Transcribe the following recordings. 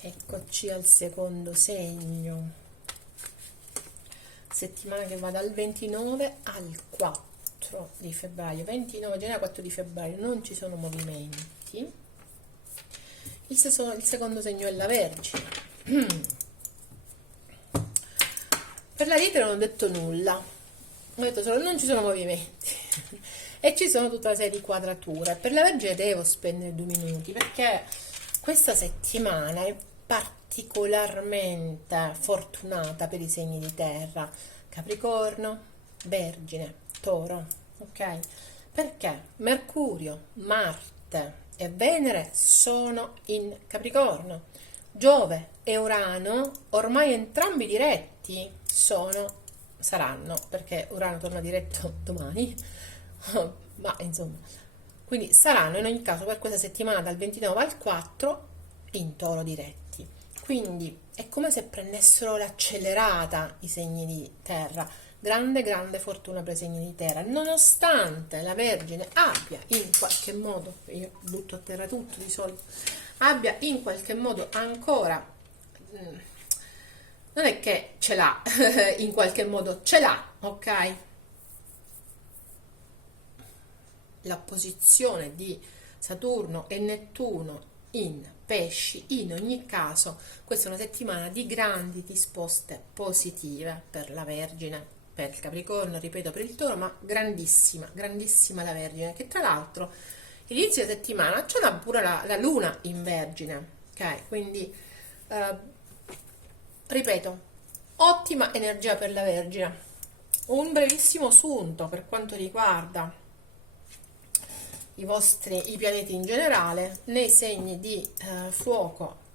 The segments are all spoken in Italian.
Eccoci al secondo segno, settimana che va dal 29 al 4 di febbraio, 29 gennaio, 4 di febbraio, non ci sono movimenti. Il secondo segno è la Vergine. Per la Litera non ho detto nulla, ho detto solo non ci sono movimenti e ci sono tutta una serie di quadrature. Per la Vergine devo spendere 2 minuti perché questa settimana è particolarmente fortunata per i segni di terra: Capricorno, Vergine, Toro, ok? Perché Mercurio, Marte e Venere sono in Capricorno, Giove e Urano, ormai entrambi diretti, saranno, perché Urano torna diretto domani, ma insomma, quindi saranno in ogni caso per questa settimana dal 29 al 4 in Toro diretti. Quindi è come se prendessero l'accelerata i segni di terra. Grande, grande fortuna per i segni di terra, nonostante la Vergine abbia in qualche modo, io butto a terra tutto di solito, abbia in qualche modo ancora, non è che ce l'ha, in qualche modo ce l'ha, ok? La posizione di Saturno e Nettuno in Pesci. In ogni caso questa è una settimana di grandi disposte positive per la Vergine, per il Capricorno, ripeto, per il Toro, ma grandissima, grandissima la Vergine, che tra l'altro inizio di settimana c'è pure la Luna in Vergine, ok? Quindi ripeto, ottima energia per la Vergine. Un brevissimo assunto per quanto riguarda i pianeti in generale: nei segni di fuoco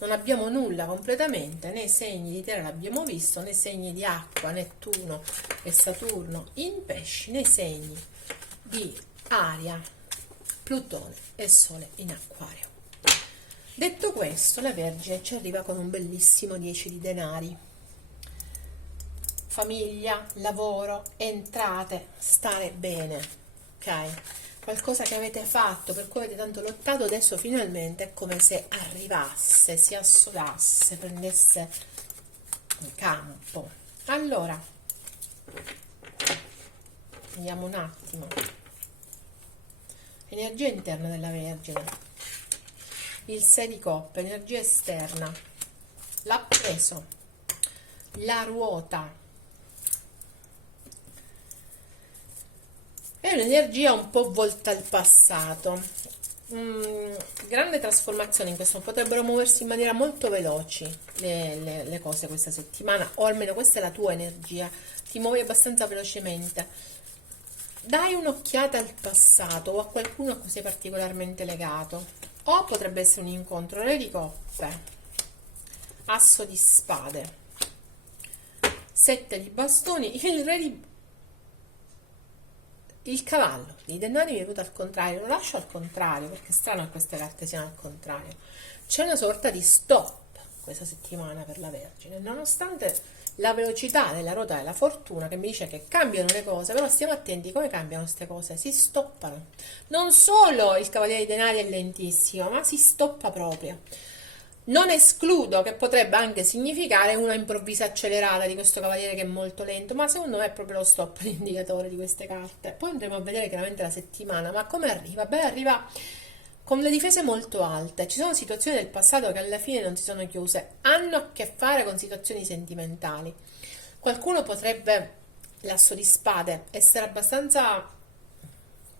non abbiamo nulla completamente, nei segni di terra l'abbiamo visto, nei segni di acqua Nettuno e Saturno in Pesci, nei segni di aria Plutone e Sole in Acquario. Detto questo, la Vergine ci arriva con un bellissimo 10 di denari: famiglia, lavoro, entrate, stare bene, ok? Qualcosa che avete fatto, per cui avete tanto lottato, adesso finalmente è come se arrivasse, si assodasse, prendesse in campo. Allora, vediamo un attimo. Energia interna della Vergine. Il 6 di coppe, energia esterna. L'ha preso. La ruota. È un'energia un po' volta al passato. Grande trasformazione in questo, potrebbero muoversi in maniera molto veloci le cose questa settimana, o almeno questa è la tua energia, ti muovi abbastanza velocemente. Dai un'occhiata al passato o a qualcuno a cui sei particolarmente legato, o potrebbe essere un incontro. Re di coppe, asso di spade, 7 di bastoni, il cavallo di denari mi è venuto al contrario, lo lascio al contrario perché è strano che queste carte siano al contrario. C'è una sorta di stop questa settimana per la Vergine, nonostante la velocità della ruota della fortuna che mi dice che cambiano le cose, però stiamo attenti come cambiano queste cose, si stoppano. Non solo il cavaliere dei denari è lentissimo, ma si stoppa proprio. Non escludo che potrebbe anche significare una improvvisa accelerata di questo cavaliere che è molto lento, ma secondo me è proprio lo stop l'indicatore di queste carte. Poi andremo a vedere chiaramente la settimana, ma come arriva? Beh, arriva con le difese molto alte. Ci sono situazioni del passato che alla fine non si sono chiuse, hanno a che fare con situazioni sentimentali. Qualcuno potrebbe, l'asso di spade, essere abbastanza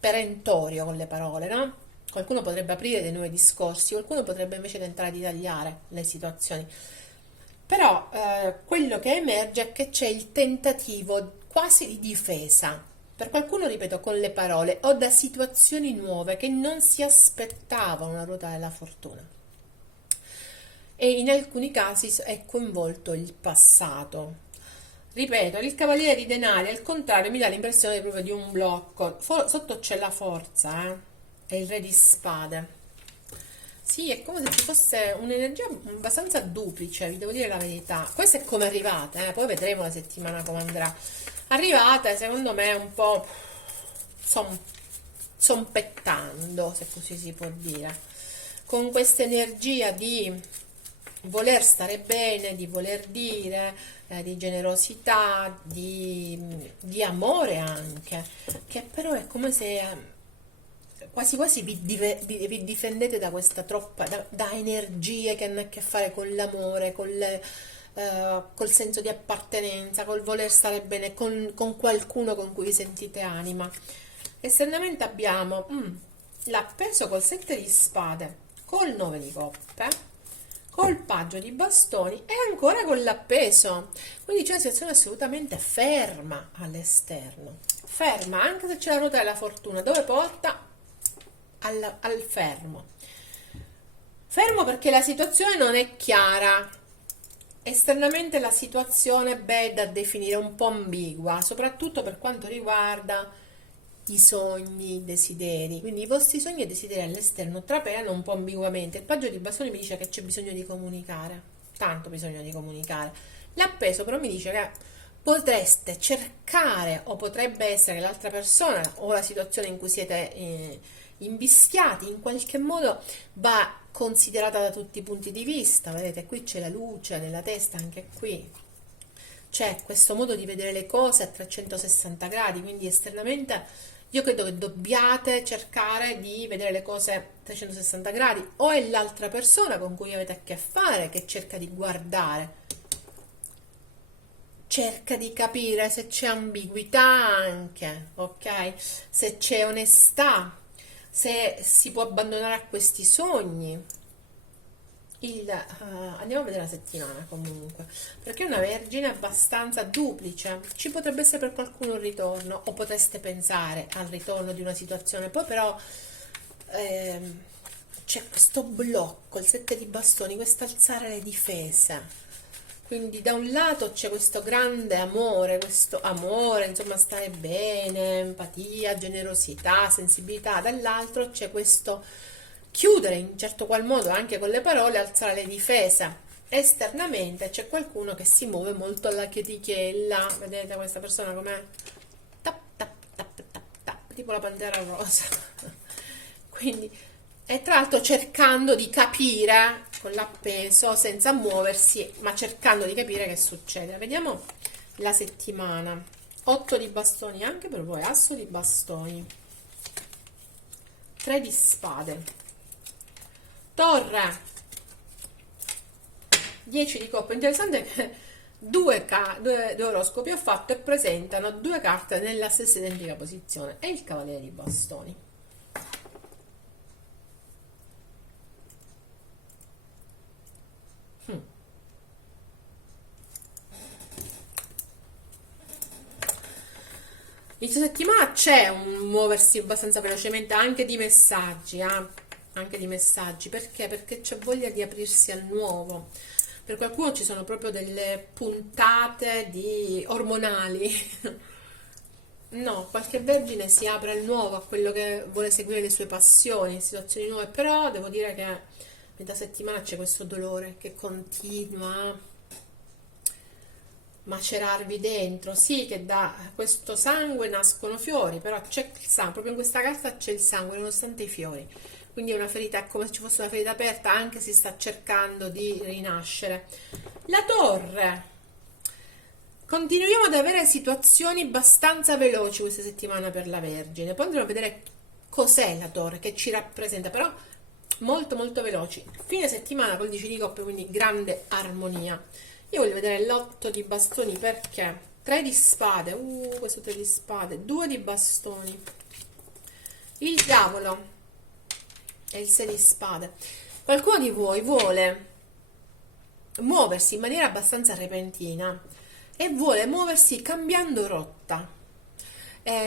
perentorio con le parole, no? Qualcuno potrebbe aprire dei nuovi discorsi, qualcuno potrebbe invece tentare di tagliare le situazioni. Però quello che emerge è che c'è il tentativo quasi di difesa. Per qualcuno, ripeto, con le parole o da situazioni nuove che non si aspettava una ruota della fortuna. E in alcuni casi è coinvolto il passato. Ripeto, il cavaliere di denari al contrario mi dà l'impressione proprio di un blocco. Sotto c'è la forza, e il re di spade. Sì, è come se ci fosse un'energia abbastanza duplice, vi devo dire la verità. Questa è come arrivate, poi vedremo la settimana come andrà. Arrivate, secondo me, un po' sompettando, se così si può dire, con questa energia di voler stare bene, di voler dire, di generosità, di amore anche, che però è come se quasi quasi vi difendete da questa troppa, da energie che hanno a che fare con l'amore, col senso di appartenenza, col voler stare bene con qualcuno con cui vi sentite anima. Esternamente abbiamo l'appeso col 7 di spade, col 9 di coppe, col paggio di bastoni e ancora con l'appeso. Quindi c'è una situazione assolutamente ferma all'esterno. Ferma, anche se c'è la ruota della fortuna, dove porta? Al fermo. Fermo perché la situazione non è chiara. Esternamente la situazione è da definire un po' ambigua, soprattutto per quanto riguarda i sogni, i desideri. Quindi i vostri sogni e desideri all'esterno trapelano un po' ambiguamente. Il paggio di bastoni mi dice che c'è bisogno di comunicare, tanto bisogno di comunicare. L'appeso però mi dice che potreste cercare, o potrebbe essere che l'altra persona o la situazione in cui siete invischiati in qualche modo va considerata da tutti i punti di vista. Vedete, qui c'è la luce nella testa, anche qui c'è questo modo di vedere le cose a 360 gradi, quindi esternamente io credo che dobbiate cercare di vedere le cose a 360 gradi, o è l'altra persona con cui avete a che fare che cerca di guardare, cerca di capire se c'è ambiguità anche, ok? Se c'è onestà, se si può abbandonare a questi sogni. Andiamo a vedere la settimana comunque, perché è una vergine abbastanza duplice. Ci potrebbe essere per qualcuno un ritorno, o potreste pensare al ritorno di una situazione, poi però c'è questo blocco, il 7 di bastoni, questo alzare le difese. Quindi da un lato c'è questo amore, insomma, stare bene, empatia, generosità, sensibilità, dall'altro c'è questo chiudere in certo qual modo anche con le parole, alzare le difese. Esternamente c'è qualcuno che si muove molto alla chetichella, vedete questa persona com'è? Tap, tap, tap, tap, tap, tipo la pantera rosa. Quindi, e tra l'altro cercando di capire con l'appeso, senza muoversi, ma cercando di capire che succede. Vediamo la settimana. 8 di bastoni anche per voi, asso di bastoni, 3 di spade, torre, 10 di coppe. Interessante che due oroscopi ho fatto e presentano due carte nella stessa identica posizione, e il cavaliere di bastoni. Inizio settimana c'è un muoversi abbastanza velocemente anche di messaggi, anche di messaggi. Perché? Perché c'è voglia di aprirsi al nuovo. Per qualcuno ci sono proprio delle puntate ormonali. No, qualche vergine si apre al nuovo, a quello che vuole seguire le sue passioni, situazioni nuove, però devo dire che a metà settimana c'è questo dolore che continua a macerarvi dentro. Sì, che da questo sangue nascono fiori, però c'è il sangue, proprio in questa carta c'è il sangue nonostante i fiori. Quindi è una ferita, è come se ci fosse una ferita aperta, anche si sta cercando di rinascere. La torre. Continuiamo ad avere situazioni abbastanza veloci questa settimana per la Vergine. Poi andremo a vedere cos'è la torre, che ci rappresenta, però molto molto veloci. Fine settimana col 10 di coppe, quindi grande armonia. Io voglio vedere l'8 di bastoni perché 3 di spade, questo 3 di spade, 2 di bastoni, il diavolo e il 6 di spade. Qualcuno di voi vuole muoversi in maniera abbastanza repentina e vuole muoversi cambiando rotta.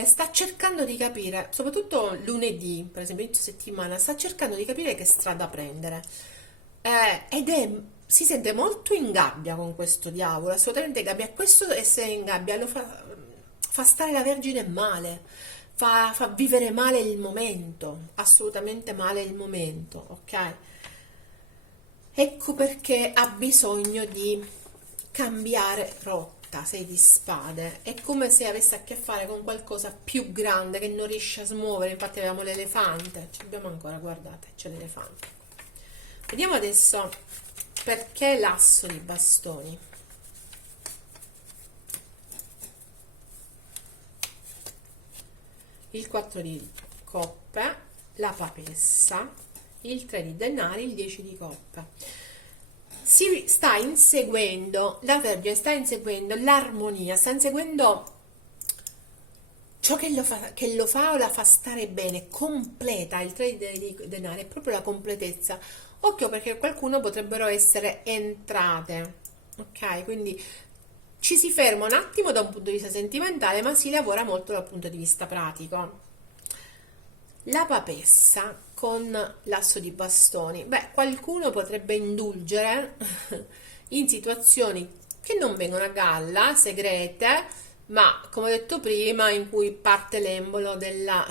Sta cercando di capire, soprattutto lunedì, per esempio inizio settimana, sta cercando di capire che strada prendere. Si sente molto in gabbia con questo diavolo, assolutamente in gabbia. Questo essere in gabbia lo fa stare la Vergine male, fa vivere male il momento, assolutamente male il momento, ok? Ecco perché ha bisogno di cambiare rotta. 6 di spade, è come se avesse a che fare con qualcosa più grande che non riesce a smuovere. Infatti avevamo l'elefante, ci abbiamo ancora, guardate, c'è l'elefante. Vediamo adesso Perché l'asso di bastoni? Il 4 di coppe, la papessa, il 3 di denari, il 10 di coppe. Si sta inseguendo, la Vergine sta inseguendo l'armonia, sta inseguendo ciò che lo fa o la fa stare bene, completa. Il 3 di denari è proprio la completezza. Occhio, perché qualcuno potrebbero essere entrate, ok? Quindi ci si ferma un attimo da un punto di vista sentimentale, ma si lavora molto dal punto di vista pratico. La papessa con l'asso di bastoni. Beh, qualcuno potrebbe indulgere in situazioni che non vengono a galla, segrete, ma come ho detto prima, in cui parte l'embolo del-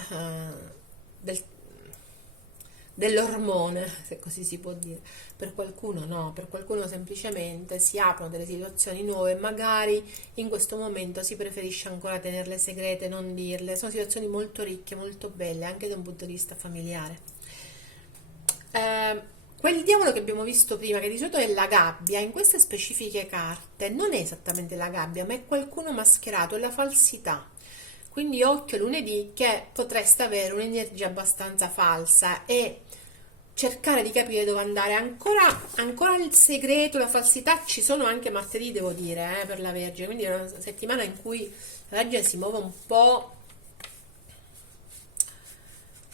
dell'ormone, se così si può dire. Per qualcuno no, per qualcuno semplicemente si aprono delle situazioni nuove, magari in questo momento si preferisce ancora tenerle segrete, non dirle. Sono situazioni molto ricche, molto belle, anche da un punto di vista familiare. Quel diavolo che abbiamo visto prima, che di solito è la gabbia, in queste specifiche carte non è esattamente la gabbia, ma è qualcuno mascherato, è la falsità. Quindi occhio lunedì, che potreste avere un'energia abbastanza falsa e cercare di capire dove andare. Ancora il segreto, la falsità ci sono anche martedì, devo dire, per la Vergine. Quindi è una settimana in cui la Vergine si muove un po'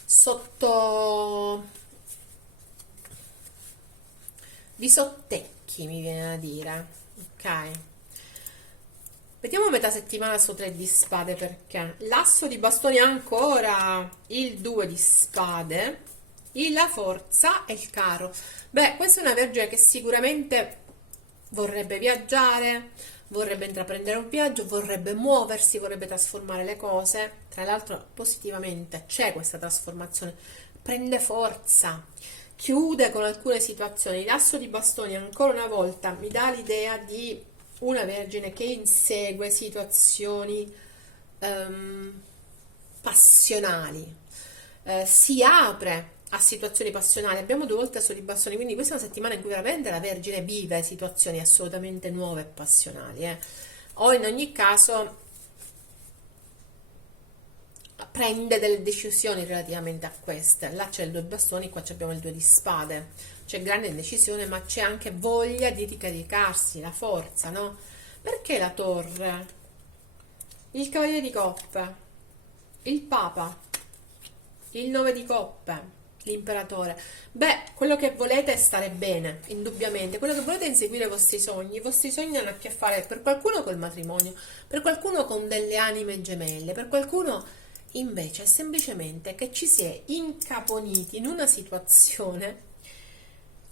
sotto di sottecchi, mi viene da dire. Ok. Vediamo metà settimana su 3 di spade, perché l'asso di bastoni ancora, il 2 di spade, la forza e il carro. Beh, questa è una Vergine che sicuramente vorrebbe viaggiare, vorrebbe intraprendere un viaggio, vorrebbe muoversi, vorrebbe trasformare le cose. Tra l'altro, positivamente c'è questa trasformazione, prende forza, chiude con alcune situazioni. L'asso di bastoni, ancora una volta, mi dà l'idea di una Vergine che insegue situazioni passionali, si apre a situazioni passionali. Abbiamo 2 volte asso di bastoni, quindi questa è una settimana in cui veramente la Vergine vive situazioni assolutamente nuove e passionali, o in ogni caso prende delle decisioni relativamente a queste. Là c'è il 2 bastoni, qua abbiamo il 2 di spade. C'è grande indecisione, ma c'è anche voglia di ricaricarsi, la forza, no? Perché la torre? Il cavaliere di coppe, il papa, il 9 di coppe, l'imperatore. Beh, quello che volete è stare bene, indubbiamente. Quello che volete è inseguire i vostri sogni hanno a che fare per qualcuno col matrimonio, per qualcuno con delle anime gemelle, per qualcuno invece è semplicemente che ci si è incaponiti in una situazione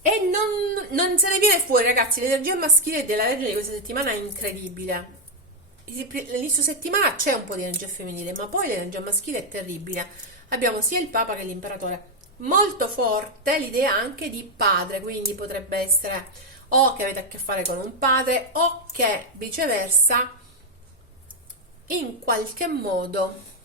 e non se ne viene fuori, ragazzi. L'energia maschile della Vergine di questa settimana è incredibile. L'inizio settimana c'è un po' di energia femminile, ma poi l'energia maschile è terribile. Abbiamo sia il Papa che l'Imperatore. Molto forte l'idea anche di padre, quindi potrebbe essere o che avete a che fare con un padre o che viceversa in qualche modo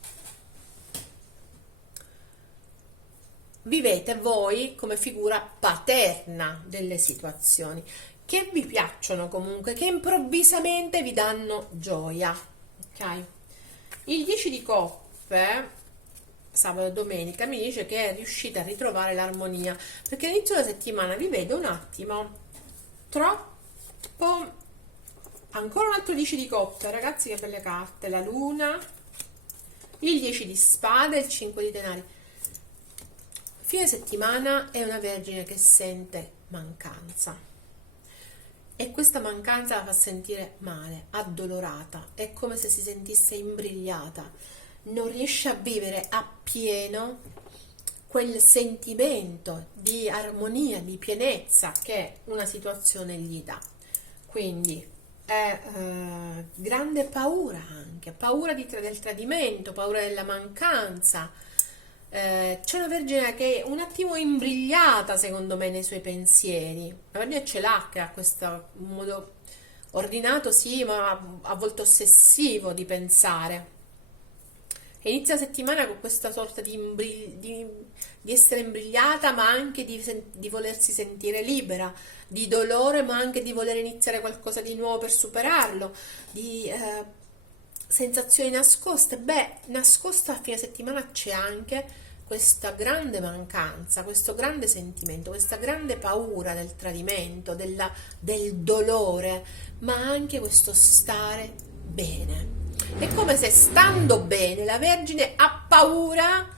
vivete voi come figura paterna delle situazioni che vi piacciono comunque, che improvvisamente vi danno gioia. Ok? Il 10 di coppe, sabato e domenica, mi dice che riuscite a ritrovare l'armonia, perché all'inizio della settimana vi vedo un attimo troppo. Ancora un altro 10 di coppe, ragazzi, che belle carte. La luna, il 10 di spade, il 5 di denari. Fine settimana è una Vergine che sente mancanza e questa mancanza la fa sentire male, addolorata, è come se si sentisse imbrigliata, non riesce a vivere appieno quel sentimento di armonia, di pienezza che una situazione gli dà. Quindi è grande paura, anche paura del tradimento, paura della mancanza. C'è una Vergine che è un attimo imbrigliata, secondo me, nei suoi pensieri. La Vergine ce l'ha, che ha questo modo ordinato, sì, ma a volte ossessivo di pensare. e inizia la settimana con questa sorta di essere imbrigliata, ma anche di volersi sentire libera, di dolore, ma anche di voler iniziare qualcosa di nuovo per superarlo, di sensazioni nascoste. Beh, nascosta a fine settimana c'è anche questa grande mancanza, questo grande sentimento, questa grande paura del tradimento, del dolore, ma anche questo stare bene. È come se stando bene la Vergine ha paura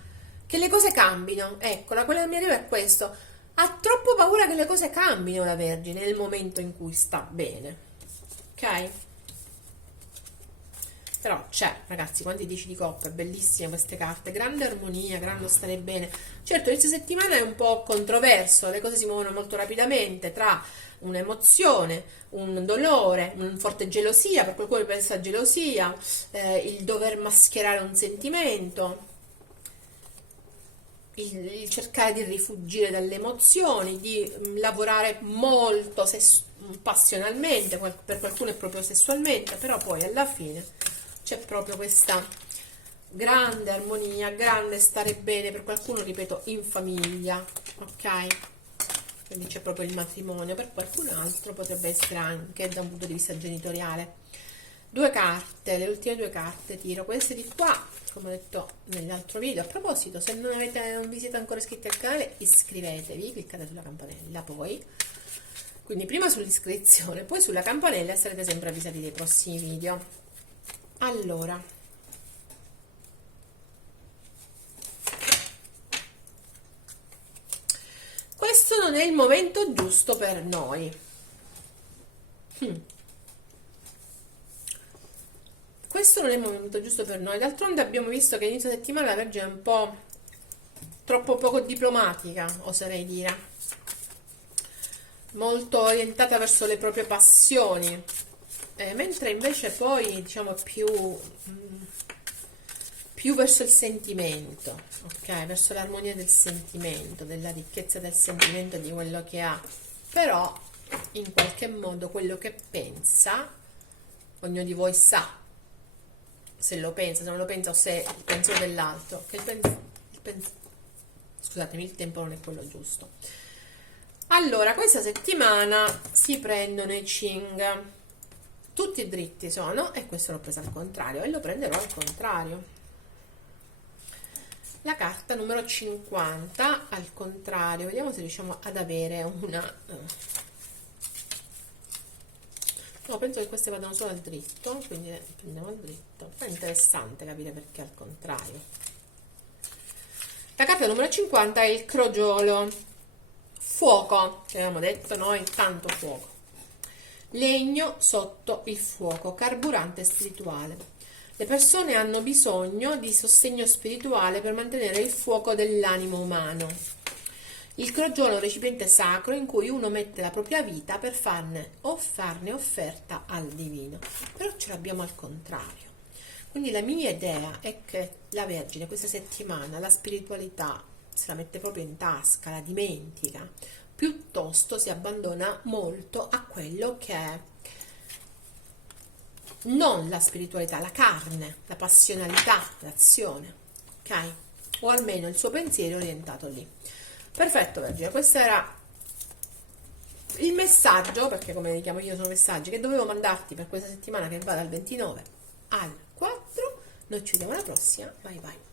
che le cose cambino. Ecco, quella che mi arriva è questo. Ha troppo paura che le cose cambino la Vergine nel momento in cui sta bene. Ok? Però c'è, ragazzi, quanti 10 di coppa, bellissime queste carte, grande armonia, grande stare bene. Certo, inizio settimana è un po' controverso, le cose si muovono molto rapidamente tra un'emozione, un dolore, una forte gelosia, per qualcuno pensa a gelosia, il dover mascherare un sentimento, il cercare di rifuggire dalle emozioni, di lavorare molto passionalmente, per qualcuno è proprio sessualmente, però poi alla fine c'è proprio questa grande armonia, grande stare bene, per qualcuno, ripeto, in famiglia, ok? Quindi c'è proprio il matrimonio, per qualcun altro potrebbe essere anche da un punto di vista genitoriale. Due carte, le ultime due carte tiro, queste di qua, come ho detto nell'altro video. A proposito, se non vi siete ancora iscritti al canale, iscrivetevi, cliccate sulla campanella poi. Quindi prima sull'iscrizione, poi sulla campanella, sarete sempre avvisati dei prossimi video. Allora, questo non è il momento giusto per noi. Questo non è il momento giusto per noi. D'altronde abbiamo visto che inizio settimana la Vergine è un po' troppo poco diplomatica, oserei dire. Molto orientata verso le proprie passioni. Mentre invece poi, diciamo, più verso il sentimento, ok? Verso l'armonia del sentimento, della ricchezza del sentimento, di quello che ha. Però, in qualche modo, quello che pensa, ognuno di voi sa se lo pensa, se non lo pensa o se il pensiero dell'altro. Scusatemi, il tempo non è quello giusto. Allora, questa settimana si prendono i Ching. Tutti dritti sono, e questo l'ho preso al contrario, e lo prenderò al contrario. La carta numero 50 al contrario, vediamo se riusciamo ad avere una... No, penso che queste vadano solo al dritto, quindi prendiamo al dritto. È interessante capire perché al contrario. La carta numero 50 è il crogiolo. Fuoco, che avevamo detto noi, tanto fuoco. Legno sotto il fuoco, carburante spirituale. Le persone hanno bisogno di sostegno spirituale per mantenere il fuoco dell'animo umano. Il crogiolo è un recipiente sacro in cui uno mette la propria vita per farne offerta al divino. Però ce l'abbiamo al contrario. Quindi la mia idea è che la Vergine questa settimana la spiritualità se la mette proprio in tasca, la dimentica, piuttosto si abbandona molto a quello che è non la spiritualità, la carne, la passionalità, l'azione, ok? O almeno il suo pensiero è orientato lì. Perfetto, Vergine, questo era il messaggio, perché come li chiamo io sono messaggi, che dovevo mandarti per questa settimana che va dal 29 al 4. Noi ci vediamo alla prossima, bye bye.